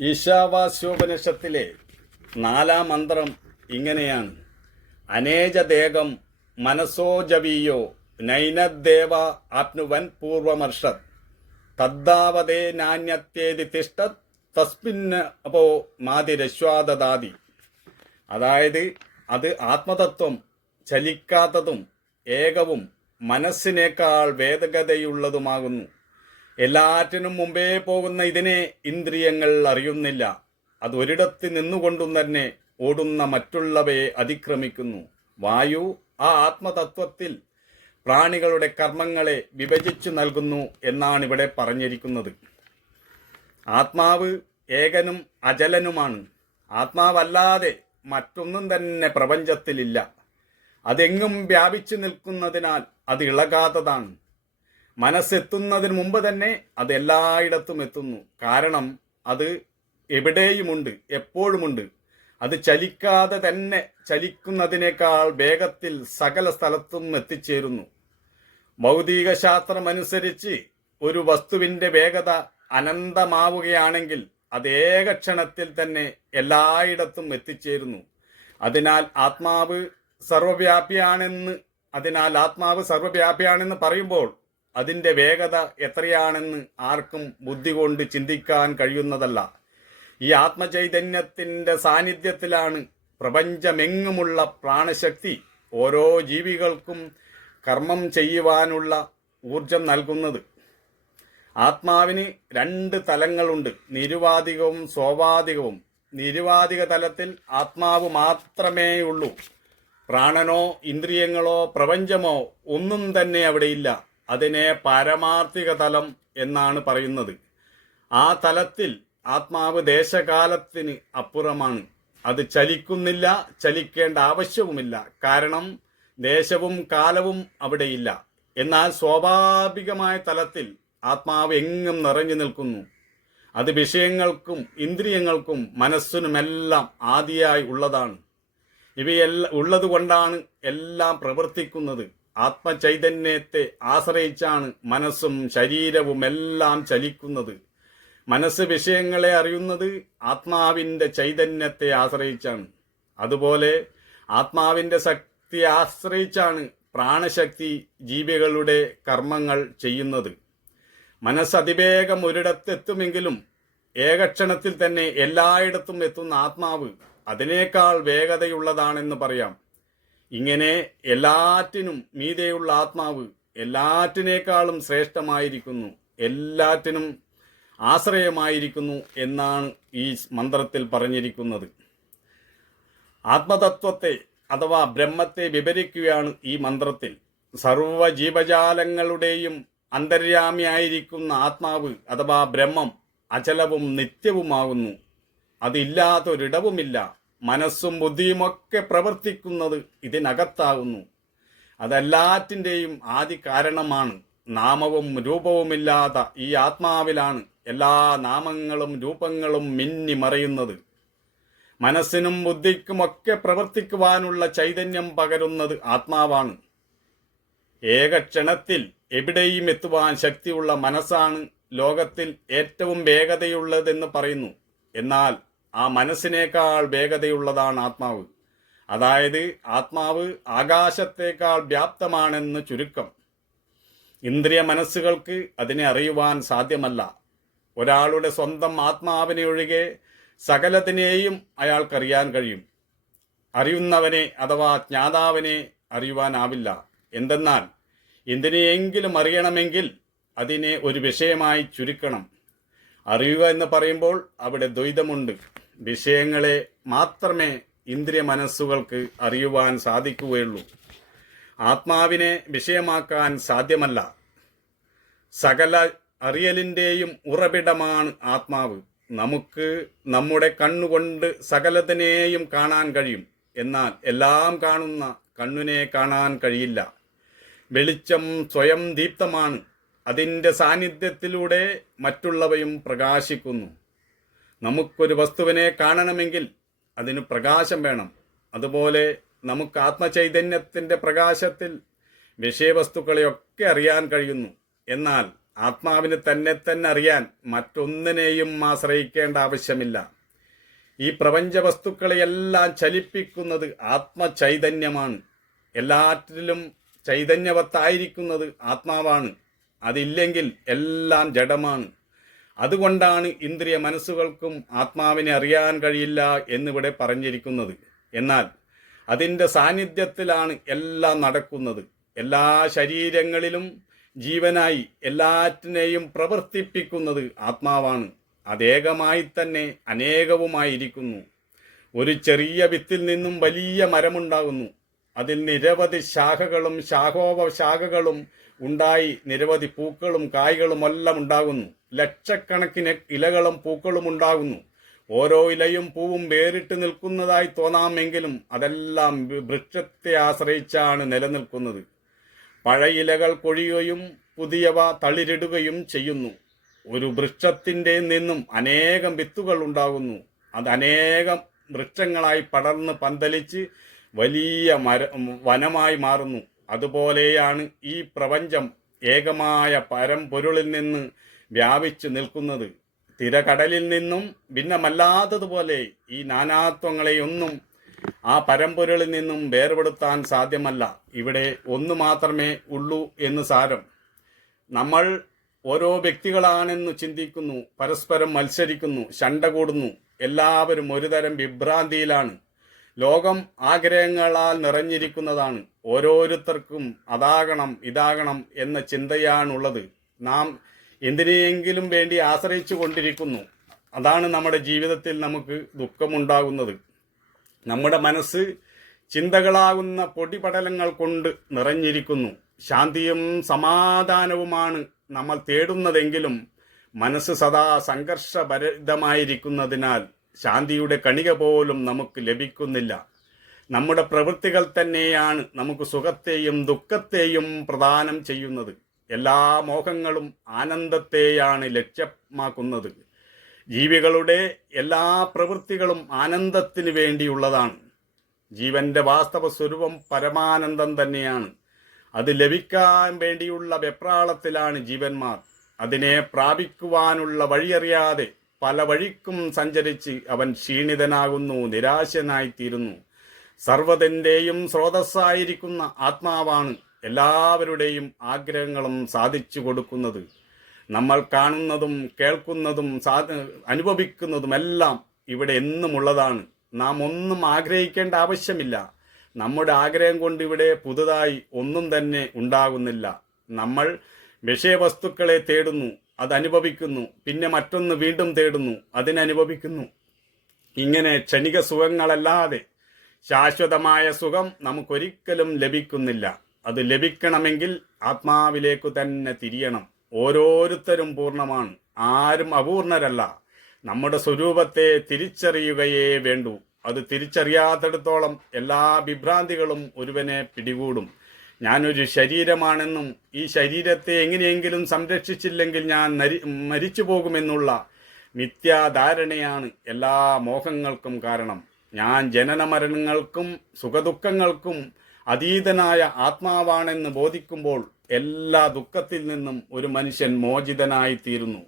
ഈശാവാസ്യോപനിഷത്തിലെ നാലാം മന്ത്രം ഇങ്ങനെയാണ്. അനേജദേകം മനസോജവീയോ നൈനദ്ദേവ ആപ്നുവൻ പൂർവമർഷത്. തദ്ദാവതേ നാണ്യത്തേതി തിഷ്ടത് തസ്മിന് അപ്പോ മാതിരശ്വാദദാതി അതായത് അത് ആത്മതത്വം ചലിക്കാത്തതും ഏകവും മനസ്സിനേക്കാൾ വേദഗതയുള്ളതുമാകുന്നു. എല്ലാറ്റിനും മുമ്പേ പോകുന്ന ഇതിനെ ഇന്ദ്രിയങ്ങൾ അറിയുന്നില്ല. അത് ഒരിടത്ത് നിന്നുകൊണ്ടും തന്നെ ഓടുന്ന മറ്റുള്ളവയെ അതിക്രമിക്കുന്നു. വായു ആ ആത്മതത്വത്തിൽ പ്രാണികളുടെ കർമ്മങ്ങളെ വിഭജിച്ചു നൽകുന്നു എന്നാണ് ഇവിടെ പറഞ്ഞിരിക്കുന്നത്. ആത്മാവ് ഏകനും അജലനുമാണ് ആത്മാവല്ലാതെ മറ്റൊന്നും തന്നെ പ്രപഞ്ചത്തിലില്ല. അതെങ്ങും വ്യാപിച്ചു നിൽക്കുന്നതിനാൽ അത് ഇളകാത്തതാണ്. മനസ്സെത്തുന്നതിന് മുമ്പ് തന്നെ അത് എല്ലായിടത്തും എത്തുന്നു. കാരണം അത് എവിടെയുമുണ്ട് എപ്പോഴുമുണ്ട്. അത് ചലിക്കാതെ തന്നെ ചലിക്കുന്നതിനേക്കാൾ വേഗത്തിൽ സകല സ്ഥലത്തും എത്തിച്ചേരുന്നു. ഭൗതിക ശാസ്ത്രമനുസരിച്ച് ഒരു വസ്തുവിന്റെ വേഗത അനന്തമാവുകയാണെങ്കിൽ അത് ഏകക്ഷണത്തിൽ തന്നെ എല്ലായിടത്തും എത്തിച്ചേരുന്നു. അതിനാൽ ആത്മാവ് സർവവ്യാപിയാണെന്ന് അതിനാൽ ആത്മാവ് സർവവ്യാപിയാണെന്ന് പറയുമ്പോൾ അതിന്റെ വേഗത എത്രയാണെന്ന് ആർക്കും ബുദ്ധി കൊണ്ട് ചിന്തിക്കാൻ കഴിയുന്നതല്ല. ഈ ആത്മചൈതന്യത്തിന്റെ സാന്നിധ്യത്തിലാണ് പ്രപഞ്ചമെങ്ങുമുള്ള പ്രാണശക്തി ഓരോ ജീവികൾക്കും കർമ്മം ചെയ്യുവാനുള്ള ഊർജം നൽകുന്നത്. ആത്മാവിന് രണ്ട് തലങ്ങളുണ്ട്. നിരുവാധികവും സ്വാഭാവികവും. നിരുവാധിക തലത്തിൽ ആത്മാവ് മാത്രമേ ഉള്ളൂ. പ്രാണനോ ഇന്ദ്രിയങ്ങളോ പ്രപഞ്ചമോ ഒന്നും തന്നെ അവിടെയില്ല. അതിനെ പാരമാർത്ഥിക തലം എന്നാണ് പറയുന്നത്. ആ തലത്തിൽ ആത്മാവ് ദേശകാലത്തിന് അപ്പുറമാണ്. അത് ചലിക്കുന്നില്ല ചലിക്കേണ്ട ആവശ്യവുമില്ല. കാരണം ദേശവും കാലവും അവിടെയില്ല. എന്നാൽ സ്വാഭാവികമായ തലത്തിൽ ആത്മാവ് എങ്ങും നിറഞ്ഞു നിൽക്കുന്നു. അത് വിഷയങ്ങൾക്കും ഇന്ദ്രിയങ്ങൾക്കും മനസ്സിനുമെല്ലാം ആദിയായി ഉള്ളതാണ്. ഇവയെല്ലാം ഉള്ളതുകൊണ്ടാണ് എല്ലാം പ്രവർത്തിക്കുന്നത്. ആത്മചൈതന്യത്തെ ആശ്രയിച്ചാണ് മനസ്സും ശരീരവും എല്ലാം ചലിക്കുന്നത്. മനസ്സ് വിഷയങ്ങളെ അറിയുന്നത് ആത്മാവിന്റെ ചൈതന്യത്തെ ആശ്രയിച്ചാണ്. അതുപോലെ ആത്മാവിന്റെ ശക്തി ആശ്രയിച്ചാണ് പ്രാണശക്തി ജീവികളുടെ കർമ്മങ്ങൾ ചെയ്യുന്നത്. മനസ്സ് അതിവേഗം ഒരിടത്തെത്തുമെങ്കിലും ഏകക്ഷണത്തിൽ തന്നെ എല്ലായിടത്തും എത്തുന്ന ആത്മാവ് അതിനേക്കാൾ വേഗതയുള്ളതാണെന്ന് പറയാം. ഇങ്ങനെ എല്ലാറ്റിനും മീതെയുള്ള ആത്മാവ് എല്ലാറ്റിനേക്കാളും ശ്രേഷ്ഠമായിരിക്കുന്നു എല്ലാറ്റിനും ആശ്രയമായിരിക്കുന്നു എന്നാണ് ഈ മന്ത്രത്തിൽ പറഞ്ഞിരിക്കുന്നത്. ആത്മതത്വത്തെ അഥവാ ബ്രഹ്മത്തെ വിവരിക്കുകയാണ് ഈ മന്ത്രത്തിൽ. സർവ ജീവജാലങ്ങളുടെയും അന്തര്യാമിയായിരിക്കുന്ന ആത്മാവ് അഥവാ ബ്രഹ്മം അചലവും നിത്യവുമാകുന്നു. അതില്ലാത്തൊരിടവുമില്ല. മനസ്സും ബുദ്ധിയുമൊക്കെ പ്രവർത്തിക്കുന്നത് ഇതിനകത്താകുന്നു. അതെല്ലാറ്റിന്റെയും ആദി കാരണമാണ്. നാമവും രൂപവുമില്ലാത്ത ഈ ആത്മാവിലാണ് എല്ലാ നാമങ്ങളും രൂപങ്ങളും മിന്നി മറയുന്നത്. മനസ്സിനും ബുദ്ധിക്കുമൊക്കെ പ്രവർത്തിക്കുവാനുള്ള ചൈതന്യം പകരുന്നത് ആത്മാവാണ്. ഏകക്ഷണത്തിൽ എവിടെയും എത്തുവാൻ ശക്തിയുള്ള മനസ്സാണ് ലോകത്തിൽ ഏറ്റവും വേഗതയുള്ളതെന്ന് പറയുന്നു. എന്നാൽ ആ മനസ്സിനേക്കാൾ വേഗതയുള്ളതാണ് ആത്മാവ്. അതായത് ആത്മാവ് ആകാശത്തേക്കാൾ വ്യാപ്തമാണെന്ന് ചുരുക്കം. ഇന്ദ്രിയ മനസ്സുകൾക്ക് അതിനെ അറിയുവാൻ സാധ്യമല്ല. ഒരാളുടെ സ്വന്തം ആത്മാവിനെ ഒഴികെ സകലത്തിനെയും അയാൾക്കറിയാൻ കഴിയും. അറിയുന്നവനെ അഥവാ ജ്ഞാതാവിനെ അറിയുവാനാവില്ല. എന്തെന്നാൽ എന്തിനെയെങ്കിലും അറിയണമെങ്കിൽ അതിനെ ഒരു വിഷയമായി ചുരുക്കണം. അറിയുക എന്ന് പറയുമ്പോൾ അവിടെ ദ്വൈതമുണ്ട്. വിഷയങ്ങളെ മാത്രമേ ഇന്ദ്രിയ മനസ്സുകൾക്ക് അറിയുവാൻ സാധിക്കുകയുള്ളൂ. ആത്മാവിനെ വിഷയമാക്കാൻ സാധ്യമല്ല. സകല അറിയലിന്റെയും ഉറവിടമാണ് ആത്മാവ്. നമുക്ക് നമ്മുടെ കണ്ണുകൊണ്ട് സകലത്തിനെയും കാണാൻ കഴിയും. എന്നാൽ എല്ലാം കാണുന്ന കണ്ണിനെ കാണാൻ കഴിയില്ല. വെളിച്ചം സ്വയം ദീപ്തമാണ്. അതിന്റെ സാന്നിധ്യത്തിലൂടെ മറ്റുള്ളവയും പ്രകാശിക്കുന്നു. നമുക്കൊരു വസ്തുവിനെ കാണണമെങ്കിൽ അതിന് പ്രകാശം വേണം. അതുപോലെ നമുക്ക് ആത്മചൈതന്യത്തിന്റെ പ്രകാശത്തിൽ വിഷയവസ്തുക്കളെയൊക്കെ അറിയാൻ കഴിയുന്നു. എന്നാൽ ആത്മാവിന് തന്നെ തന്നെ അറിയാൻ മറ്റൊന്നിനെയും ആശ്രയിക്കേണ്ട ആവശ്യമില്ല. ഈ പ്രപഞ്ച വസ്തുക്കളെയെല്ലാം ചലിപ്പിക്കുന്നത് ആത്മചൈതന്യമാണ്. എല്ലാറ്റിലും ചൈതന്യവത്തായിരിക്കുന്നത് ആത്മാവാണ്. അതില്ലെങ്കിൽ എല്ലാം ജഡമാണ്. അതുകൊണ്ടാണ് ഇന്ദ്രിയ മനസ്സുകൾക്കും ആത്മാവിനെ അറിയാൻ കഴിയില്ല എന്നിവിടെ പറഞ്ഞിരിക്കുന്നത്. എന്നാൽ അതിന്റെ സാന്നിധ്യത്തിലാണ് എല്ലാം നടക്കുന്നത്. എല്ലാ ശരീരങ്ങളിലും ജീവനായി എല്ലാറ്റിനെയും പ്രവർത്തിപ്പിക്കുന്നത് ആത്മാവാണ്. അതേകമായി തന്നെ അനേകവുമായിരിക്കുന്നു. ഒരു ചെറിയ വിത്തിൽ നിന്നും വലിയ മരമുണ്ടാകുന്നു. അതിൽ നിരവധി ശാഖകളും ശാഖോപശാഖകളും ഉണ്ടായി നിരവധി പൂക്കളും കായ്കളും എല്ലാം ഉണ്ടാകുന്നു. ലക്ഷക്കണക്കിന് ഇലകളും പൂക്കളും ഉണ്ടാകുന്നു. ഓരോ ഇലയും പൂവും വേറിട്ട് നിൽക്കുന്നതായി തോന്നാമെങ്കിലും അതെല്ലാം വൃക്ഷത്തെ ആശ്രയിച്ചാണ് നിലനിൽക്കുന്നത്. പഴയ ഇലകൾ കൊഴിയുകയും പുതിയവ തളിരിടുകയും ചെയ്യുന്നു. ഒരു വൃക്ഷത്തിന്റെ നിന്നും അനേകം വിത്തുകൾ ഉണ്ടാകുന്നു. അത് അനേകം വൃക്ഷങ്ങളായി പടർന്ന് പന്തലിച്ച് വലിയ മര വനമായി മാറുന്നു. അതുപോലെയാണ് ഈ പ്രപഞ്ചം ഏകമായ പരമ്പൊരുളിൽ നിന്ന് വ്യാപിച്ചു നിൽക്കുന്നത്. തിരകടലിൽ നിന്നും ഭിന്നമല്ലാത്തതുപോലെ ഈ നാനാത്വങ്ങളെയൊന്നും ആ പരമ്പൊരുളിൽ നിന്നും വേർപെടുത്താൻ സാധ്യമല്ല. ഇവിടെ ഒന്ന് മാത്രമേ ഉള്ളൂ എന്ന് സാരം. നമ്മൾ ഓരോ വ്യക്തികളാണെന്ന് ചിന്തിക്കുന്നു പരസ്പരം മത്സരിക്കുന്നു ശണ്ട കൂടുന്നു. എല്ലാവരും ഒരുതരം വിഭ്രാന്തിയിലാണ്. ലോകം ആഗ്രഹങ്ങളാൽ നിറഞ്ഞിരിക്കുന്നതാണ്. ഓരോരുത്തർക്കും അതാകണം ഇതാകണം എന്ന ചിന്തയാണുള്ളത്. നാം എന്തിനെയെങ്കിലും വേണ്ടി ആശ്രയിച്ചു കൊണ്ടിരിക്കുന്നു. അതാണ് നമ്മുടെ ജീവിതത്തിൽ നമുക്ക് ദുഃഖമുണ്ടാകുന്നത്. നമ്മുടെ മനസ്സ് ചിന്തകളാകുന്ന പൊടിപടലങ്ങൾ കൊണ്ട് നിറഞ്ഞിരിക്കുന്നു. ശാന്തിയും സമാധാനവുമാണ് നമ്മൾ തേടുന്നതെങ്കിലും മനസ്സ് സദാ സംഘർഷഭരിതമായിരിക്കുന്നതിനാൽ ശാന്തിയുടെ കണിക പോലും നമുക്ക് ലഭിക്കുന്നില്ല. നമ്മുടെ പ്രവൃത്തികൾ തന്നെയാണ് നമുക്ക് സുഖത്തെയും ദുഃഖത്തെയും പ്രദാനം ചെയ്യുന്നത്. എല്ലാ മോഹങ്ങളും ആനന്ദത്തെയാണ് ലക്ഷ്യമാക്കുന്നത്. ജീവികളുടെ എല്ലാ പ്രവൃത്തികളും ആനന്ദത്തിന് വേണ്ടിയുള്ളതാണ്. ജീവന്റെ വാസ്തവ സ്വരൂപം പരമാനന്ദം തന്നെയാണ്. അത് ലഭിക്കാൻ വേണ്ടിയുള്ള വെപ്രാളത്തിലാണ് ജീവന്മാർ. അതിനെ പ്രാപിക്കുവാനുള്ള വഴിയറിയാതെ പല വഴിക്കും സഞ്ചരിച്ച് അവൻ ക്ഷീണിതനാകുന്നു നിരാശനായിത്തീരുന്നു. സർവതന്റെയും സ്രോതസ്സായിരിക്കുന്ന ആത്മാവാണ്. എല്ലാവരുടെയും ആഗ്രഹങ്ങളും സാധിച്ചു കൊടുക്കുന്നത് നമ്മൾ കാണുന്നതും കേൾക്കുന്നതും അനുഭവിക്കുന്നതുമെല്ലാം ഇവിടെ എന്നുമുള്ളതാണ്. നാം ഒന്നും ആഗ്രഹിക്കേണ്ട ആവശ്യമില്ല. നമ്മുടെ ആഗ്രഹം കൊണ്ട് ഇവിടെ പുതുതായി ഒന്നും തന്നെ ഉണ്ടാകുന്നില്ല. നമ്മൾ വിഷയവസ്തുക്കളെ തേടുന്നു അത് അനുഭവിക്കുന്നു പിന്നെ മറ്റൊന്ന് വീണ്ടും തേടുന്നു അതിനനുഭവിക്കുന്നു. ഇങ്ങനെ ക്ഷണിക സുഖങ്ങളല്ലാതെ ശാശ്വതമായ സുഖം നമുക്കൊരിക്കലും ലഭിക്കുന്നില്ല. അത് ലഭിക്കണമെങ്കിൽ ആത്മാവിലേക്കു തന്നെ തിരിയണം. ഓരോരുത്തരും പൂർണമാണ്. ആരും അപൂർണരല്ല. നമ്മുടെ സ്വരൂപത്തെ തിരിച്ചറിയുകയേ വേണ്ടൂ. അത് തിരിച്ചറിയാത്തിടത്തോളം എല്ലാ വിഭ്രാന്തികളും ഒരുവനെ പിടികൂടും. ഞാനൊരു ശരീരമാണെന്നും ഈ ശരീരത്തെ എങ്ങനെയെങ്കിലും സംരക്ഷിച്ചില്ലെങ്കിൽ ഞാൻ മരിച്ചു പോകുമെന്നുള്ള മിഥ്യാധാരണയാണ് എല്ലാ മോഹങ്ങൾക്കും കാരണം. ഞാൻ ജനന മരണങ്ങൾക്കും സുഖദുഃഖങ്ങൾക്കും അതീതനായ ആത്മാവാണെന്ന് ബോധിക്കുമ്പോൾ എല്ലാ ദുഃഖത്തിൽ നിന്നും ഒരു മനുഷ്യൻ മോചിതനായി തീരുന്നു